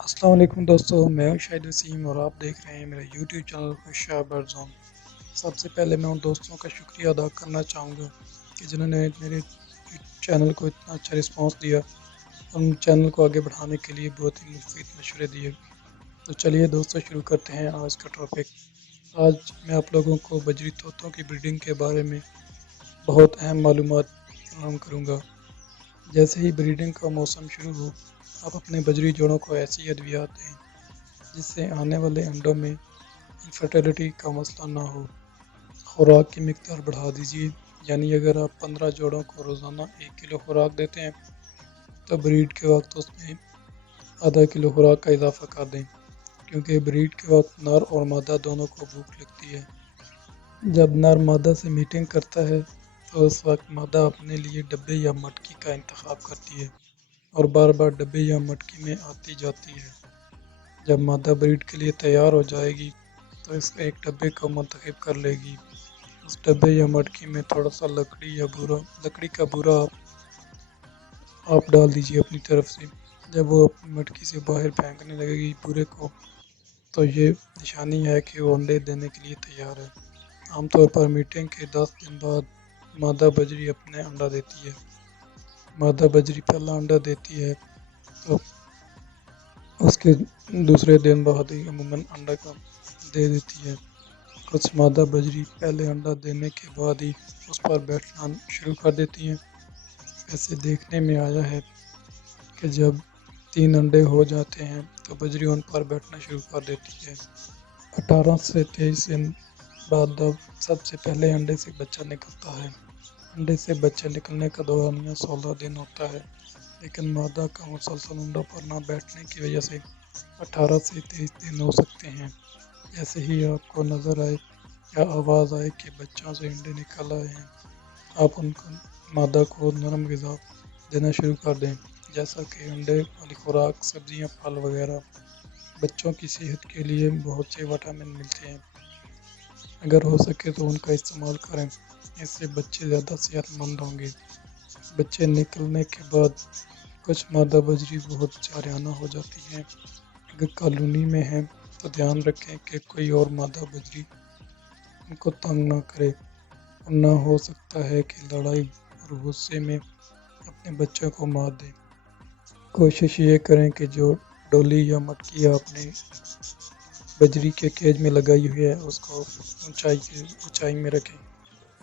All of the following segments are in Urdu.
السلام علیکم دوستو، میں ہوں شاہد وسیم اور آپ دیکھ رہے ہیں میرا یوٹیوب چینل خوشیار برڈ زون۔ سب سے پہلے میں ان دوستوں کا شکریہ ادا کرنا چاہوں گا کہ جنہوں نے میرے چینل کو اتنا اچھا رسپانس دیا اور چینل کو آگے بڑھانے کے لیے بہت ہی مفید مشورے دیے۔ تو چلیے دوستو شروع کرتے ہیں آج کا ٹاپک۔ آج میں آپ لوگوں کو بجری طوطوں کی بریڈنگ کے بارے میں بہت اہم معلومات فراہم کروں گا۔ جیسے ہی بریڈنگ کا موسم شروع ہو، آپ اپنے بجری جوڑوں کو ایسی ادویات دیں جس سے آنے والے انڈوں میں انفرٹیلٹی کا مسئلہ نہ ہو۔ خوراک کی مقدار بڑھا دیجیے، یعنی اگر آپ 15 جوڑوں کو روزانہ 1 کلو خوراک دیتے ہیں تو بریڈ کے وقت اس میں آدھا کلو خوراک کا اضافہ کر دیں، کیونکہ بریڈ کے وقت نر اور مادہ دونوں کو بھوک لگتی ہے۔ جب نر مادہ سے میٹنگ کرتا ہے تو اس وقت مادہ اپنے لیے ڈبے یا مٹکی کا انتخاب کرتی ہے اور بار بار ڈبے یا مٹکی میں آتی جاتی ہے۔ جب مادہ بریڈ کے لیے تیار ہو جائے گی تو اس ایک ڈبے کو منتخب کر لے گی۔ اس ڈبے یا مٹکی میں تھوڑا سا لکڑی کا بورا آپ ڈال دیجیے اپنی طرف سے۔ جب وہ اپنی مٹکی سے باہر پھینکنے لگے گی بورے کو، تو یہ نشانی ہے کہ وہ انڈے دینے کے لیے تیار ہے۔ عام طور پر میٹنگ کے 10 دن بعد مادہ بجری اپنے انڈا دیتی ہے۔ مادہ بجری پہلا انڈا دیتی ہے تو اس کے دوسرے دن بعد ہی عموماً انڈا کا دے دیتی ہے۔ کچھ مادہ بجری پہلے انڈا دینے کے بعد ہی اس پر بیٹھنا شروع کر دیتی ہیں۔ ایسے دیکھنے میں آیا ہے کہ جب 3 انڈے ہو جاتے ہیں تو بجری ان پر بیٹھنا شروع کر دیتی ہے۔ 18 سے 23 دن بعد سب سے پہلے انڈے سے بچہ نکلتا ہے۔ انڈے سے بچے نکلنے کا دورانیہ 16 دن ہوتا ہے، لیکن مادہ کا مسلسل انڈوں پر نہ بیٹھنے کی وجہ سے 18 سے 23 دن ہو سکتے ہیں۔ جیسے ہی آپ کو نظر آئے یا آواز آئے کہ بچوں سے انڈے نکل آئے ہیں، آپ ان کو مادہ کو نرم غذا دینا شروع کر دیں، جیسا کہ انڈے والی خوراک، سبزیاں، پھل وغیرہ۔ بچوں کی صحت کے لیے بہت سے وٹامن ملتے ہیں، اگر ہو سکے تو ان کا استعمال کریں، اس سے بچے زیادہ صحت مند ہوں گے۔ بچے نکلنے کے بعد کچھ مادہ بجری بہت جارحانہ ہو جاتی ہیں۔ اگر کالونی میں ہیں تو دھیان رکھیں کہ کوئی اور مادہ بجری ان کو تنگ نہ کرے، ورنہ ہو سکتا ہے کہ لڑائی اور غصے میں اپنے بچوں کو مار دیں۔ کوشش یہ کریں کہ جو ڈولی یا مٹکی آپ نے بجری کے کیج میں لگائی ہوئی ہے اس کو اونچائی میں رکھیں،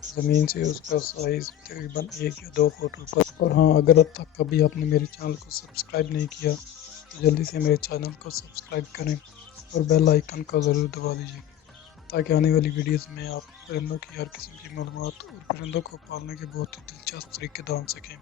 زمین سے اس کا سائز تقریباً 1 یا 2 فٹ اوپر۔ اور ہاں، اگر اب تک کبھی آپ نے میرے چینل کو سبسکرائب نہیں کیا تو جلدی سے میرے چینل کو سبسکرائب کریں اور بیل آئیکن کو ضرور دبا دیجیے، تاکہ آنے والی ویڈیوز میں آپ پرندوں کی ہر قسم کی معلومات اور پرندوں کو پالنے کے بہت ہی دلچسپ طریقے جان سکیں۔